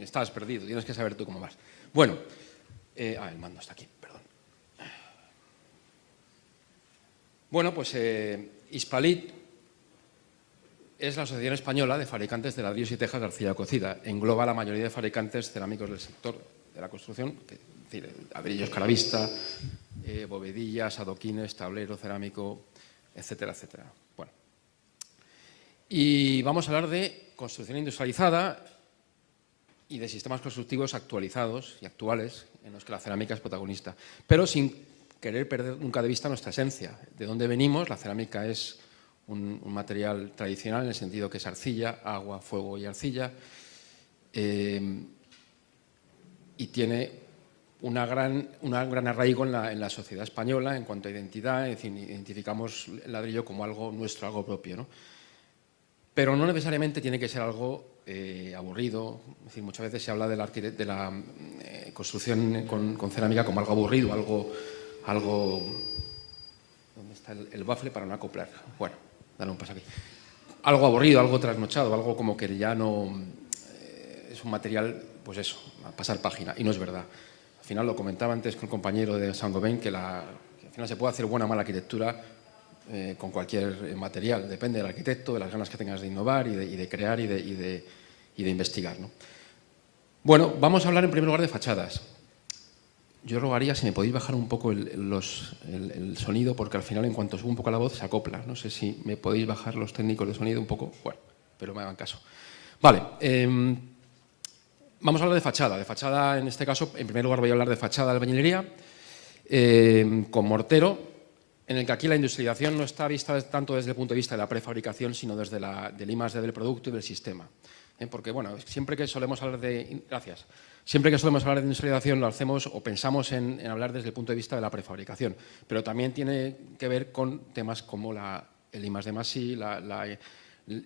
estás perdido, tienes que saber tú cómo vas. Bueno, el mando está aquí, perdón. Bueno, pues Hispalit es la Asociación Española de Fabricantes de Ladrillos y Tejas de Arcilla Cocida. Engloba a la mayoría de fabricantes cerámicos del sector de la construcción, es decir, ladrillos caravista, bovedillas, adoquines, tablero cerámico, etcétera, etcétera. Bueno. Y vamos a hablar de construcción industrializada y de sistemas constructivos actualizados y actuales en los que la cerámica es protagonista, pero sin querer perder nunca de vista nuestra esencia. De dónde venimos, la cerámica es un material tradicional en el sentido que es arcilla, agua, fuego y arcilla, y tiene un gran arraigo en la sociedad española en cuanto a identidad, es decir, identificamos el ladrillo como algo nuestro, algo propio, ¿no? Pero no necesariamente tiene que ser algo aburrido. Es decir, muchas veces se habla de la construcción con cerámica como algo aburrido, algo ¿dónde está el bafle para no acoplar? Bueno, dale un paso aquí. Algo aburrido, algo trasnochado, algo como que ya no es un material, pues eso, a pasar página, y no es verdad. Al final, lo comentaba antes con el compañero de Saint-Gobain, que al final se puede hacer buena o mala arquitectura con cualquier material, depende del arquitecto, de las ganas que tengas de innovar y de crear y de investigar, ¿no? Bueno, vamos a hablar en primer lugar de fachadas. Yo rogaría si me podéis bajar un poco el sonido, porque al final, en cuanto subo un poco la voz, se acopla. No sé si me podéis bajar los técnicos de sonido un poco. Bueno, pero me hagan caso. Vale, vamos a hablar de fachada. De fachada, en este caso, en primer lugar voy a hablar de fachada de albañilería con mortero, en el que aquí la industrialización no está vista tanto desde el punto de vista de la prefabricación, sino desde del I+D del producto y del sistema. Porque, bueno, siempre que solemos hablar de... Gracias. Siempre que solemos hablar de industrialización lo hacemos o pensamos en hablar desde el punto de vista de la prefabricación, pero también tiene que ver con temas como el I+D+I,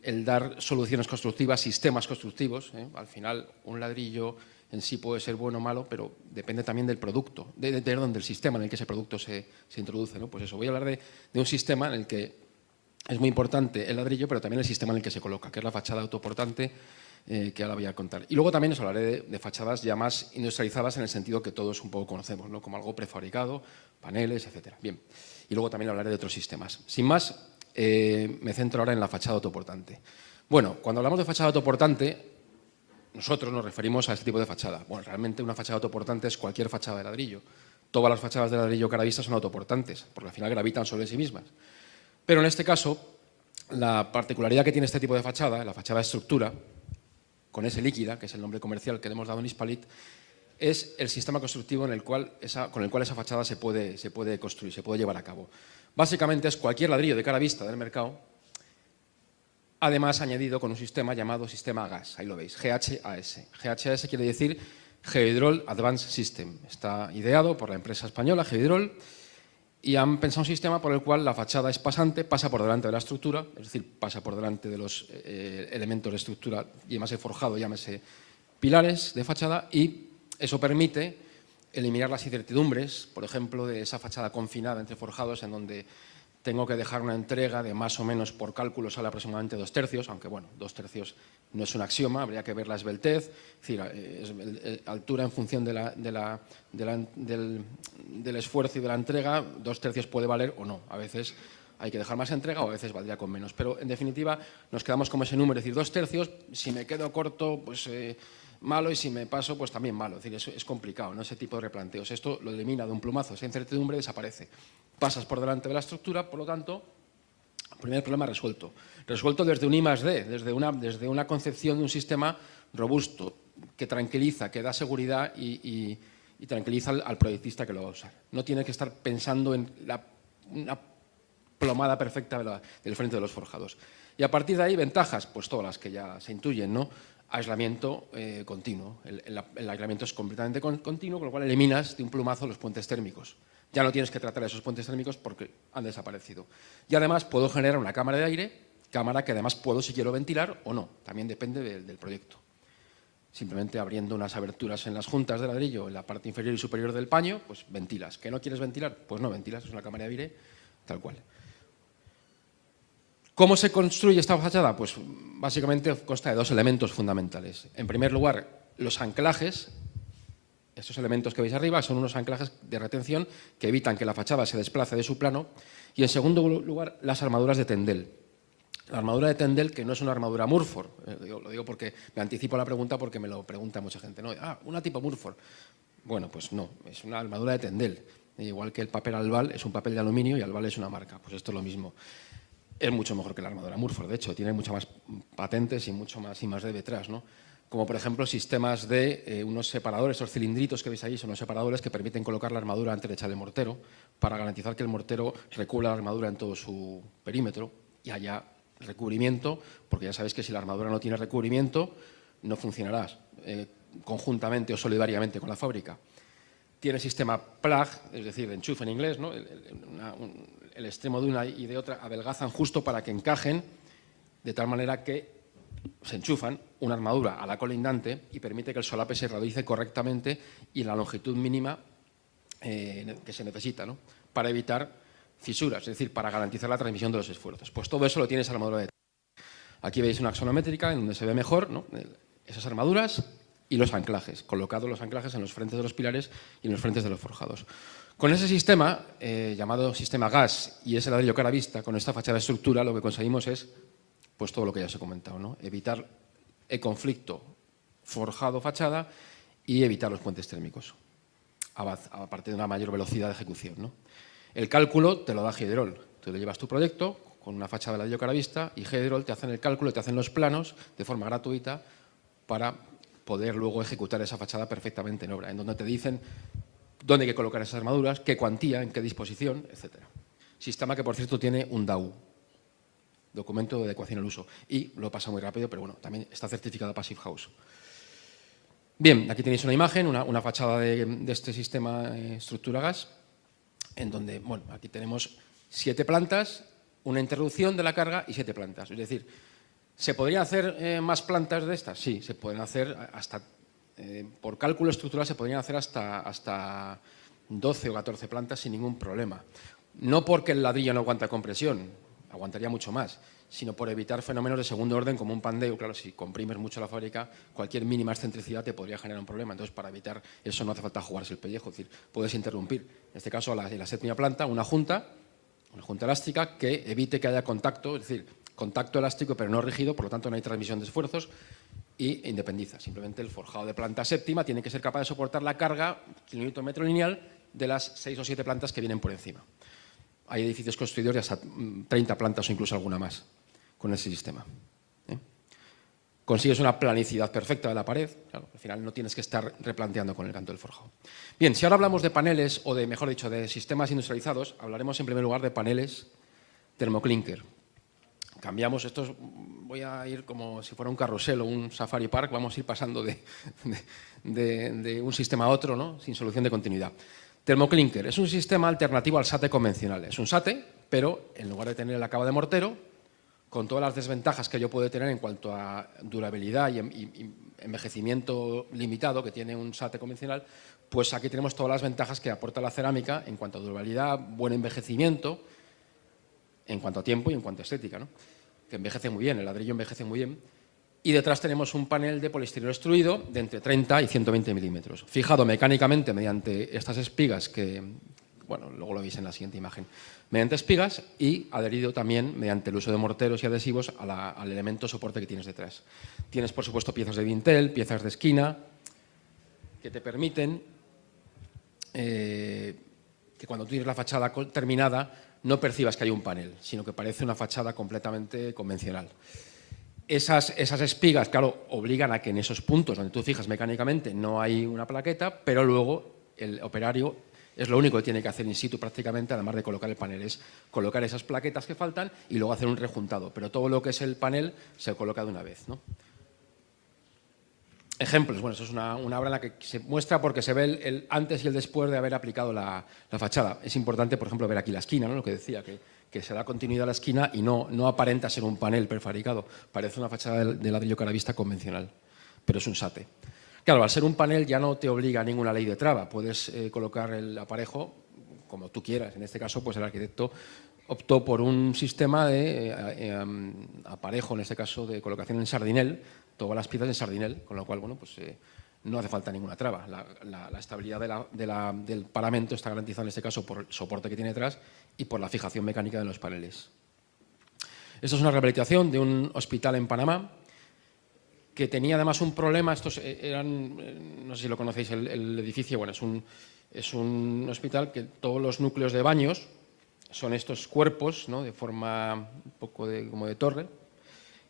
el dar soluciones constructivas, sistemas constructivos. Al final, un ladrillo en sí puede ser bueno o malo, pero depende también del producto, del sistema en el que ese producto se introduce, ¿no? Pues eso, voy a hablar de un sistema en el que es muy importante el ladrillo, pero también el sistema en el que se coloca, que es la fachada autoportante, que ahora voy a contar. Y luego también os hablaré de fachadas ya más industrializadas en el sentido que todos un poco conocemos, ¿no? Como algo prefabricado, paneles, etcétera. Bien. Y luego también hablaré de otros sistemas. Sin más, me centro ahora en la fachada autoportante. Bueno, cuando hablamos de fachada autoportante, nosotros nos referimos a este tipo de fachada. Bueno, realmente una fachada autoportante es cualquier fachada de ladrillo. Todas las fachadas de ladrillo caravista son autoportantes, porque al final gravitan sobre sí mismas. Pero en este caso, la particularidad que tiene este tipo de fachada, la fachada de estructura, con S líquida, que es el nombre comercial que le hemos dado en Hispalit, es el sistema constructivo con el cual esa fachada se puede construir, se puede llevar a cabo. Básicamente es cualquier ladrillo de cara vista del mercado, además añadido con un sistema llamado sistema GAS, ahí lo veis, GHAS. GHAS quiere decir Geohydrol Advanced System. Está ideado por la empresa española Geohydrol y han pensado un sistema por el cual la fachada es pasante, pasa por delante de la estructura, es decir, pasa por delante de los elementos de estructura, llámese forjado, llámese pilares de fachada, y eso permite eliminar las incertidumbres, por ejemplo, de esa fachada confinada entre forjados en donde tengo que dejar una entrega de más o menos, por cálculo, sale aproximadamente 2/3, aunque bueno, 2/3 no es un axioma, habría que ver la esbeltez, es decir, altura en función del esfuerzo y de la entrega, 2/3 puede valer o no. A veces hay que dejar más entrega o a veces valdría con menos, pero en definitiva nos quedamos con ese número, es decir, 2/3, si me quedo corto, pues malo, y si me paso, pues también malo. Es decir, eso es complicado, ¿no? Ese tipo de replanteos. Esto lo elimina de un plumazo, esa incertidumbre desaparece. Pasas por delante de la estructura, por lo tanto, el primer problema resuelto. Resuelto desde un I+D, desde una concepción de un sistema robusto, que tranquiliza, que da seguridad y tranquiliza al proyectista que lo va a usar. No tiene que estar pensando en una plomada perfecta del frente de los forjados. Y a partir de ahí, ventajas, pues todas las que ya se intuyen, ¿no? Aislamiento continuo. El aislamiento es completamente continuo, con lo cual eliminas de un plumazo los puentes térmicos. Ya no tienes que tratar esos puentes térmicos porque han desaparecido. Y además puedo generar una cámara de aire, cámara que además puedo, si quiero, ventilar o no. También depende del proyecto. Simplemente abriendo unas aberturas en las juntas de ladrillo, en la parte inferior y superior del paño, pues ventilas. ¿Que no quieres ventilar? Pues no ventilas, es una cámara de aire tal cual. ¿Cómo se construye esta fachada? Pues básicamente consta de dos elementos fundamentales. En primer lugar, los anclajes. Estos elementos que veis arriba son unos anclajes de retención que evitan que la fachada se desplace de su plano. Y en segundo lugar, las armaduras de Tendel. La armadura de Tendel, que no es una armadura Murfor, lo digo porque me anticipo a la pregunta porque me lo pregunta mucha gente. ¿No? Una tipo Murfor. Bueno, pues no, es una armadura de Tendel. Igual que el papel Albal es un papel de aluminio y Albal es una marca. Pues esto es lo mismo. Es mucho mejor que la armadura Murfor, de hecho, tiene muchas más patentes y mucho más I más D detrás, ¿no? Como por ejemplo sistemas de unos separadores, estos cilindritos que veis ahí son los separadores que permiten colocar la armadura antes de echar el mortero para garantizar que el mortero recubra la armadura en todo su perímetro y haya recubrimiento, porque ya sabéis que si la armadura no tiene recubrimiento no funcionará conjuntamente o solidariamente con la fábrica. Tiene sistema plug, es decir, enchufe en inglés, ¿no? El extremo de una y de otra adelgazan justo para que encajen de tal manera que se enchufan una armadura a la colindante y permite que el solape se realice correctamente y en la longitud mínima que se necesita, ¿no? Para evitar fisuras, es decir, para garantizar la transmisión de los esfuerzos. Pues todo eso lo tiene esa armadura de Tendel. Aquí veis una axonométrica en donde se ve mejor, ¿no? Esas armaduras y los anclajes, colocados los anclajes en los frentes de los pilares y en los frentes de los forjados. Con ese sistema, llamado sistema gas y ese ladrillo cara vista, con esta fachada de estructura, lo que conseguimos es pues todo lo que ya os he comentado, ¿no? Evitar el conflicto forjado-fachada y evitar los puentes térmicos, aparte de una mayor velocidad de ejecución, ¿no? El cálculo te lo da Hydrol. Tú le llevas tu proyecto con una fachada de ladrillo cara vista y Hydrol te hacen el cálculo, te hacen los planos de forma gratuita para poder luego ejecutar esa fachada perfectamente en obra, en donde te dicen dónde hay que colocar esas armaduras, qué cuantía, en qué disposición, etc. Sistema que, por cierto, tiene un DAU, documento de adecuación al uso, y lo pasa muy rápido, pero bueno, también está certificado Passive House. Bien, aquí tenéis una imagen, una fachada de este sistema estructura gas, en donde, bueno, aquí tenemos 7 plantas, una interrupción de la carga y 7 plantas. Es decir, ¿se podrían hacer más plantas de estas? Sí, se pueden hacer hasta, por cálculo estructural, se podrían hacer hasta 12 o 14 plantas sin ningún problema. No porque el ladrillo no aguanta compresión, aguantaría mucho más, sino por evitar fenómenos de segundo orden como un pandeo. Claro, si comprimes mucho la fábrica, cualquier mínima excentricidad te podría generar un problema. Entonces, para evitar eso no hace falta jugarse el pellejo, es decir, puedes interrumpir. En este caso, en la séptima planta, una junta elástica que evite que haya contacto, es decir, contacto elástico pero no rígido, por lo tanto no hay transmisión de esfuerzos y independiza. Simplemente el forjado de planta séptima tiene que ser capaz de soportar la carga kilonewton-metro lineal de las 6 o 7 plantas que vienen por encima. Hay edificios construidos de hasta 30 plantas o incluso alguna más con ese sistema. Consigues una planicidad perfecta de la pared, claro, al final no tienes que estar replanteando con el canto del forjado. Bien, si ahora hablamos de paneles o de, mejor dicho, de sistemas industrializados, hablaremos en primer lugar de paneles termoclinker. Cambiamos, estos voy a ir como si fuera un carrusel o un safari park, vamos a ir pasando de un sistema a otro, ¿no? Sin solución de continuidad. Termoclinker es un sistema alternativo al SATE convencional. Es un SATE, pero en lugar de tener el acabado de mortero, con todas las desventajas que yo puedo tener en cuanto a durabilidad y envejecimiento limitado que tiene un SATE convencional, pues aquí tenemos todas las ventajas que aporta la cerámica en cuanto a durabilidad, buen envejecimiento, en cuanto a tiempo y en cuanto a estética, ¿no? Que envejece muy bien, el ladrillo envejece muy bien. Y detrás tenemos un panel de poliestireno extruido de entre 30 y 120 milímetros, fijado mecánicamente mediante estas espigas que, bueno, luego lo veis en la siguiente imagen, mediante espigas y adherido también mediante el uso de morteros y adhesivos al elemento soporte que tienes detrás. Tienes, por supuesto, piezas de dintel, piezas de esquina, que te permiten que cuando tú tienes la fachada terminada no percibas que hay un panel, sino que parece una fachada completamente convencional. Esas espigas, claro, obligan a que en esos puntos donde tú fijas mecánicamente no hay una plaqueta, pero luego el operario es lo único que tiene que hacer in situ prácticamente, además de colocar el panel, es colocar esas plaquetas que faltan y luego hacer un rejuntado, pero todo lo que es el panel se coloca de una vez, ¿no? Ejemplos, bueno, eso es una obra en la que se muestra porque se ve el antes y el después de haber aplicado la fachada. Es importante, por ejemplo, ver aquí la esquina, ¿no? Lo que decía, que se da continuidad a la esquina y no aparenta ser un panel prefabricado, parece una fachada de ladrillo cara vista convencional, pero es un SATE. Claro, al ser un panel ya no te obliga a ninguna ley de traba, puedes colocar el aparejo como tú quieras, en este caso pues el arquitecto optó por un sistema de aparejo, en este caso de colocación en sardinel, todas las piezas en sardinel, con lo cual, bueno, pues no hace falta ninguna traba. La estabilidad del paramento está garantizada en este caso por el soporte que tiene detrás y por la fijación mecánica de los paneles. Esto es una rehabilitación de un hospital en Panamá que tenía además un problema. Estos eran, no sé si lo conocéis, el edificio, bueno, es un hospital que todos los núcleos de baños son estos cuerpos, ¿no?, de forma un poco como de torre,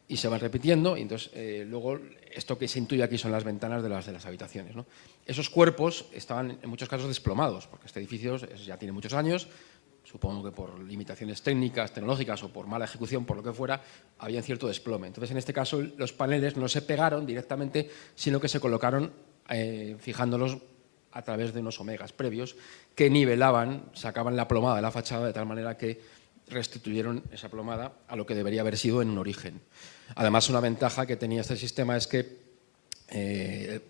y se van repitiendo, y entonces luego esto que se intuye aquí son las ventanas de las habitaciones, ¿no? Esos cuerpos estaban en muchos casos desplomados, porque este edificio ya tiene muchos años, supongo que por limitaciones técnicas, tecnológicas o por mala ejecución, por lo que fuera, había cierto desplome. Entonces, en este caso, los paneles no se pegaron directamente, sino que se colocaron fijándolos a través de unos omegas previos que nivelaban, sacaban la plomada de la fachada de tal manera que restituyeron esa plomada a lo que debería haber sido en un origen. Además, una ventaja que tenía este sistema es que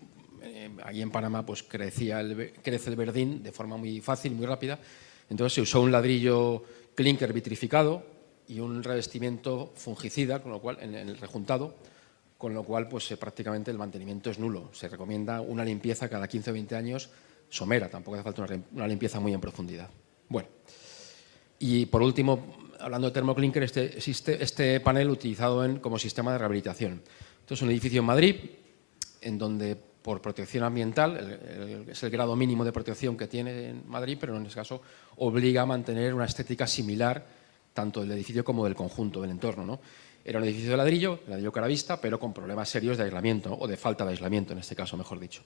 aquí en Panamá pues, crece el verdín de forma muy fácil, muy rápida. Entonces se usó un ladrillo clinker vitrificado y un revestimiento fungicida, con lo cual, en el rejuntado, con lo cual pues, prácticamente el mantenimiento es nulo. Se recomienda una limpieza cada 15 o 20 años somera, tampoco hace falta una limpieza muy en profundidad. Bueno, y por último, hablando de termoclinker, este panel utilizado como sistema de rehabilitación. Esto es un edificio en Madrid, en donde por protección ambiental, es el grado mínimo de protección que tiene en Madrid, pero en este caso obliga a mantener una estética similar tanto del edificio como del conjunto, del entorno, ¿no? Era un edificio de ladrillo caravista, pero con problemas serios de aislamiento, ¿no?, o de falta de aislamiento, en este caso, mejor dicho.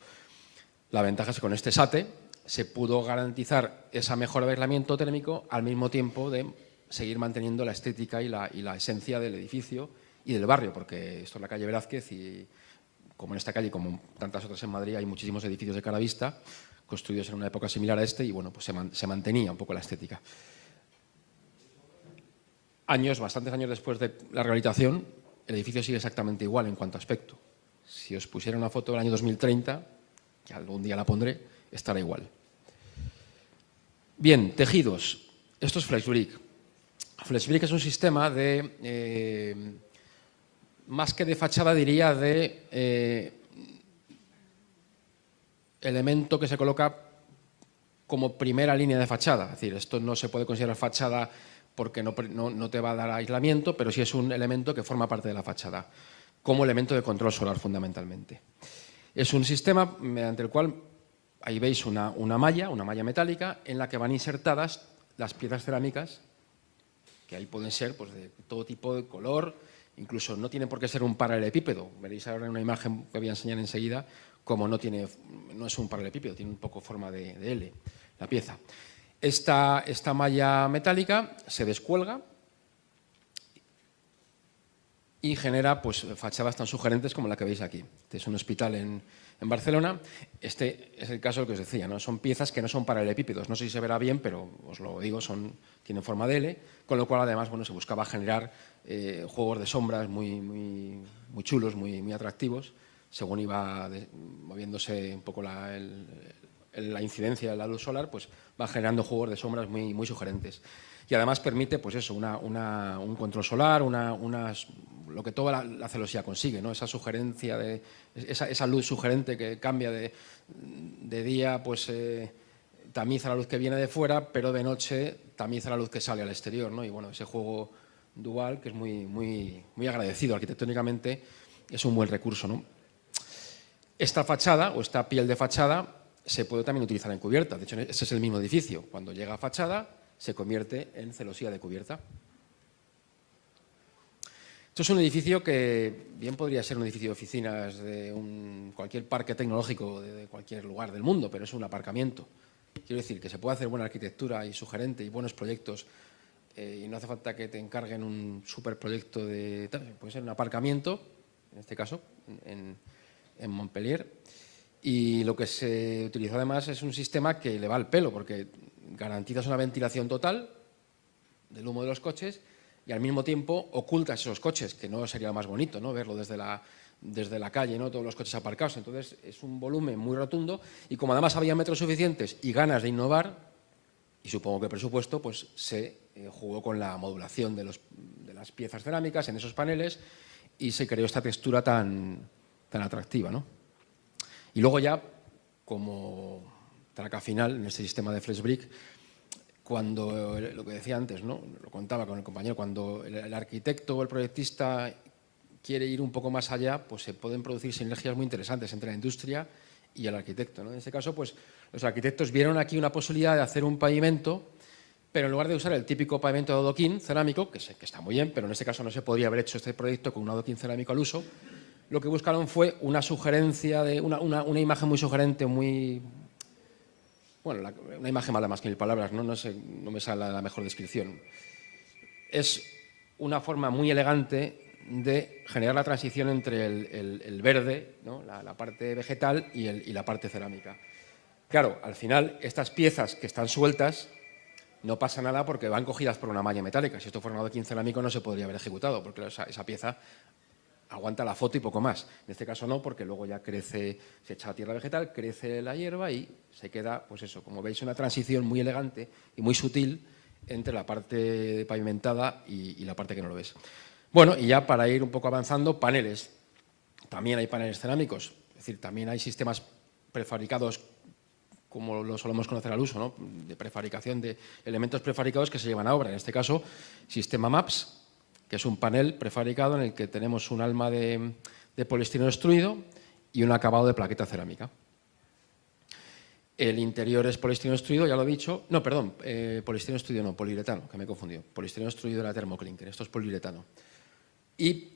La ventaja es que con este SATE se pudo garantizar esa mejora de aislamiento térmico al mismo tiempo de seguir manteniendo la estética y la esencia del edificio y del barrio, porque esto es la calle Velázquez y como en esta calle, como tantas otras en Madrid, hay muchísimos edificios de caravista construidos en una época similar a este y bueno, pues se mantenía un poco la estética. Bastantes años después de la rehabilitación, el edificio sigue exactamente igual en cuanto a aspecto. Si os pusiera una foto del año 2030, que algún día la pondré, estará igual. Bien, tejidos. Esto es FlexBrick. FlexBrick es un sistema de, más que de fachada, diría de elemento que se coloca como primera línea de fachada. Es decir, esto no se puede considerar fachada porque no te va a dar aislamiento, pero sí es un elemento que forma parte de la fachada, como elemento de control solar fundamentalmente. Es un sistema mediante el cual, ahí veis una malla metálica en la que van insertadas las piezas cerámicas, que ahí pueden ser pues, de todo tipo de color, incluso no tiene por qué ser un paralelepípedo. Veréis ahora en una imagen que voy a enseñar enseguida como no es un paralelepípedo, tiene un poco forma de L, la pieza. Esta malla metálica se descuelga y genera pues, fachadas tan sugerentes como la que veis aquí. Este es un hospital en Barcelona. Este es el caso que os decía, ¿no? Son piezas que no son paralelepípedos. No sé si se verá bien, pero os lo digo, tienen forma de L, con lo cual además bueno, se buscaba generar juegos de sombras muy chulos, muy atractivos, según iba moviéndose un poco la incidencia de la luz solar, pues va generando juegos de sombras muy sugerentes. Y además permite pues eso, un control solar, lo que toda la celosía consigue, ¿no? Esa sugerencia, esa luz sugerente que cambia de día, pues tamiza la luz que viene de fuera, pero de noche tamiza la luz que sale al exterior, ¿no? Y bueno, ese juego dual que es muy agradecido arquitectónicamente, es un buen recurso, ¿no? Esta fachada o esta piel de fachada se puede también utilizar en cubierta. De hecho, este es el mismo edificio. Cuando llega a fachada, se convierte en celosía de cubierta. Esto es un edificio que bien podría ser un edificio de oficinas de cualquier parque tecnológico de cualquier lugar del mundo, pero es un aparcamiento. Quiero decir que se puede hacer buena arquitectura y sugerente y buenos proyectos y no hace falta que te encarguen un superproyecto puede ser un aparcamiento, en este caso, en Montpellier. Y lo que se utiliza además es un sistema que le va al pelo, porque garantizas una ventilación total del humo de los coches y al mismo tiempo ocultas esos coches, que no sería más bonito, ¿no? Verlo desde la calle, ¿no? Todos los coches aparcados. Entonces es un volumen muy rotundo y como además había metros suficientes y ganas de innovar, y supongo que presupuesto, pues se jugó con la modulación de las piezas cerámicas en esos paneles y se creó esta textura tan atractiva, ¿no? Y luego ya, como traca final en este sistema de flex brick, cuando, lo que decía antes, ¿no? Lo contaba con el compañero, cuando el arquitecto o el proyectista quiere ir un poco más allá, pues se pueden producir sinergias muy interesantes entre la industria y el arquitecto, ¿no? En este caso, pues los arquitectos vieron aquí una posibilidad de hacer un pavimento, pero en lugar de usar el típico pavimento de adoquín cerámico, que está muy bien, pero en este caso no se podría haber hecho este proyecto con un adoquín cerámico al uso, lo que buscaron fue una sugerencia, una imagen muy sugerente, muy... Bueno, una imagen mala más que mil palabras, ¿no? No me sale la mejor descripción. Es una forma muy elegante de generar la transición entre el verde, ¿no? la parte vegetal y la parte cerámica. Claro, al final, estas piezas que están sueltas, no pasa nada porque van cogidas por una malla metálica. Si esto fuera un adoquín cerámico no se podría haber ejecutado, porque esa pieza aguanta la foto y poco más. En este caso no, porque luego ya crece, se echa tierra vegetal, crece la hierba y se queda, pues eso, como veis, una transición muy elegante y muy sutil entre la parte pavimentada y la parte que no lo ves. Bueno, y ya para ir un poco avanzando, paneles. También hay paneles cerámicos, es decir, también hay sistemas prefabricados como lo solemos conocer al uso, ¿no? De prefabricación de elementos prefabricados que se llevan a obra. En este caso, sistema MAPS, que es un panel prefabricado en el que tenemos un alma de poliestireno extruido y un acabado de plaqueta cerámica. El interior es poliestireno extruido, ya lo he dicho. No, perdón, poliestireno extruido no, poliuretano, que me he confundido. Poliestireno extruido era termoclinker, esto es poliuretano. Y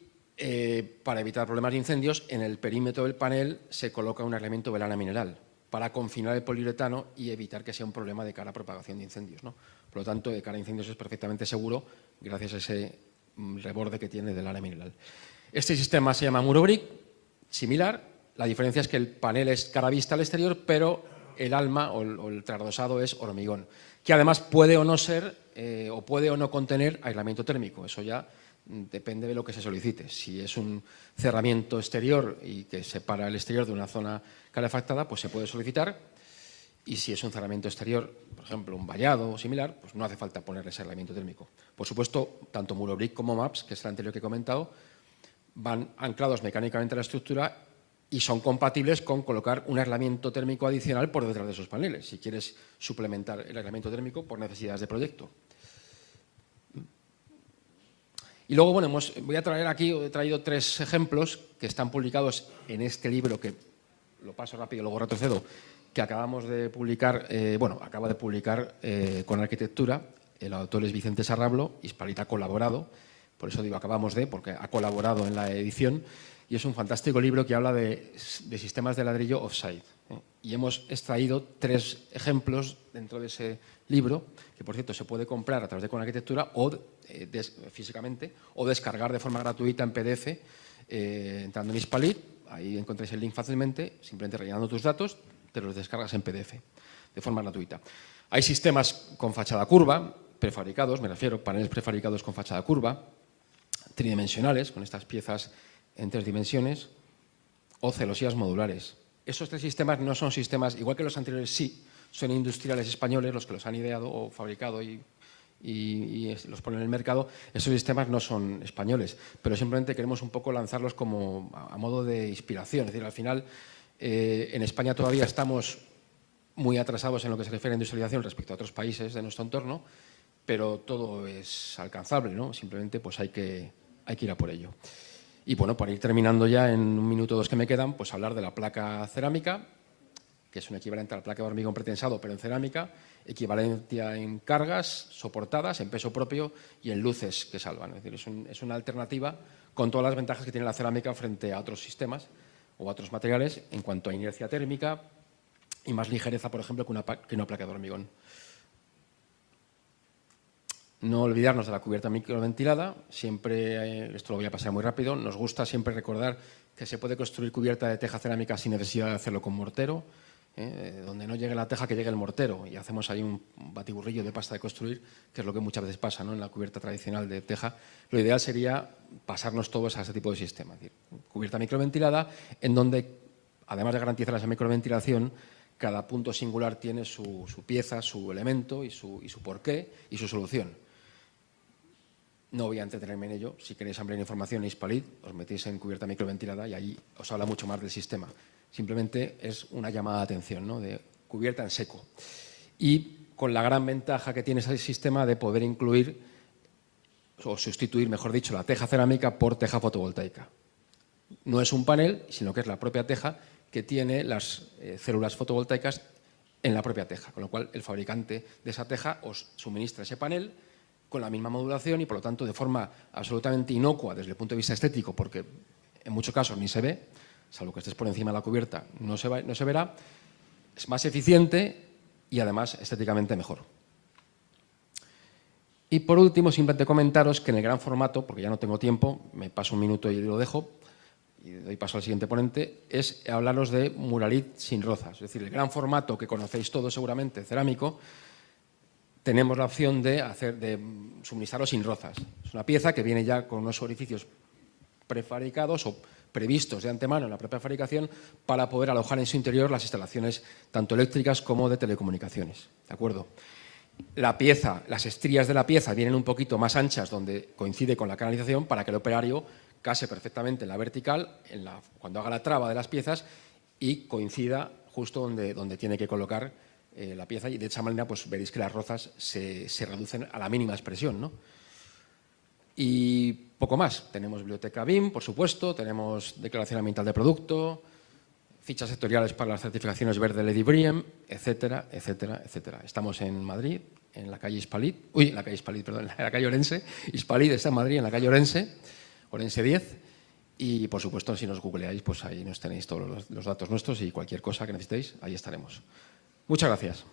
para evitar problemas de incendios, en el perímetro del panel se coloca un elemento de lana mineral para confinar el poliuretano y evitar que sea un problema de cara a propagación de incendios, ¿no? Por lo tanto, de cara a incendios es perfectamente seguro gracias a ese reborde que tiene de lana mineral. Este sistema se llama muro brick, similar. La diferencia es que el panel es cara vista al exterior, pero el alma o el trasdosado es hormigón, que además puede o no ser o puede o no contener aislamiento térmico. Eso ya depende de lo que se solicite. Si es un cerramiento exterior y que separa el exterior de una zona calefactada, pues se puede solicitar. Y si es un cerramiento exterior, por ejemplo, un vallado o similar, pues no hace falta ponerle ese aislamiento térmico. Por supuesto, tanto muro brick como MAPS, que es el anterior que he comentado, van anclados mecánicamente a la estructura y son compatibles con colocar un aislamiento térmico adicional por detrás de esos paneles, si quieres suplementar el aislamiento térmico por necesidades de proyecto. Y luego, bueno, voy a traer aquí, he traído 3 ejemplos que están publicados en este libro, que lo paso rápido, luego retrocedo, que acabamos de publicar, acaba de publicar con Arquitectura. El autor es Vicente Sarrablo, Hispalit ha colaborado, por eso digo acabamos de, porque ha colaborado en la edición, y es un fantástico libro que habla de sistemas de ladrillo off-site. Y hemos extraído 3 ejemplos dentro de ese libro, que por cierto se puede comprar a través de Con Arquitectura o físicamente, o descargar de forma gratuita en PDF, entrando en Hispalit, ahí encontráis el link fácilmente, simplemente rellenando tus datos, te los descargas en PDF, de forma gratuita. Hay sistemas con fachada curva, prefabricados, me refiero, paneles prefabricados con fachada curva, tridimensionales, con estas piezas en 3 dimensiones, o celosías modulares. Esos 3 sistemas no son sistemas, igual que los anteriores sí, son industriales españoles los que los han ideado o fabricado y los ponen en el mercado. Esos sistemas no son españoles, pero simplemente queremos un poco lanzarlos como a modo de inspiración. Es decir, al final, en España todavía estamos muy atrasados en lo que se refiere a industrialización respecto a otros países de nuestro entorno, pero todo es alcanzable, ¿no? Simplemente pues hay que ir a por ello. Y bueno, para ir terminando ya en 1 minuto o 2 que me quedan, pues hablar de la placa cerámica, que es un equivalente a la placa de hormigón pretensado, pero en cerámica, equivalencia en cargas soportadas, en peso propio y en luces que salvan. Es decir, es una alternativa con todas las ventajas que tiene la cerámica frente a otros sistemas o a otros materiales en cuanto a inercia térmica y más ligereza, por ejemplo, que una placa de hormigón. No olvidarnos de la cubierta microventilada, siempre, esto lo voy a pasar muy rápido, nos gusta siempre recordar que se puede construir cubierta de teja cerámica sin necesidad de hacerlo con mortero, donde no llegue la teja que llegue el mortero y hacemos ahí un batiburrillo de pasta de construir, que es lo que muchas veces pasa, ¿no? En la cubierta tradicional de teja. Lo ideal sería pasarnos todos a ese tipo de sistema, es decir, cubierta microventilada en donde, además de garantizar esa microventilación, cada punto singular tiene su pieza, su elemento y su porqué y su solución. No voy a entretenerme en ello. Si queréis ampliar información en Hispalit, os metéis en cubierta microventilada y ahí os habla mucho más del sistema. Simplemente es una llamada de atención, ¿no?, de cubierta en seco. Y con la gran ventaja que tiene ese sistema de poder incluir o sustituir, mejor dicho, la teja cerámica por teja fotovoltaica. No es un panel, sino que es la propia teja que tiene las células fotovoltaicas en la propia teja, con lo cual el fabricante de esa teja os suministra ese panel con la misma modulación y, por lo tanto, de forma absolutamente inocua desde el punto de vista estético, porque en muchos casos ni se ve, salvo que estés por encima de la cubierta, no se verá, es más eficiente y, además, estéticamente mejor. Y, por último, simplemente comentaros que en el gran formato, porque ya no tengo tiempo, me paso un minuto y lo dejo, y doy paso al siguiente ponente, es hablaros de Muralit sin rozas. Es decir, el gran formato que conocéis todos seguramente, cerámico, tenemos la opción de suministrarlo sin rozas. Es una pieza que viene ya con unos orificios prefabricados o previstos de antemano en la propia fabricación para poder alojar en su interior las instalaciones tanto eléctricas como de telecomunicaciones. ¿De acuerdo? La pieza, las estrías de la pieza vienen un poquito más anchas donde coincide con la canalización para que el operario case perfectamente en la vertical cuando haga la traba de las piezas y coincida justo donde tiene que colocar la pieza, y de esa manera pues veréis que las rozas se reducen a la mínima expresión, ¿no? Y poco más. Tenemos biblioteca BIM, por supuesto, tenemos declaración ambiental de producto, fichas sectoriales para las certificaciones verde LED y BREEAM, etcétera, etcétera, etcétera. Estamos en Madrid, en la calle en la calle Orense. Hispalit está en Madrid, en la calle Orense 10. Y, por supuesto, si nos googleáis, pues ahí nos tenéis todos los datos nuestros y cualquier cosa que necesitéis, ahí estaremos. Muchas gracias.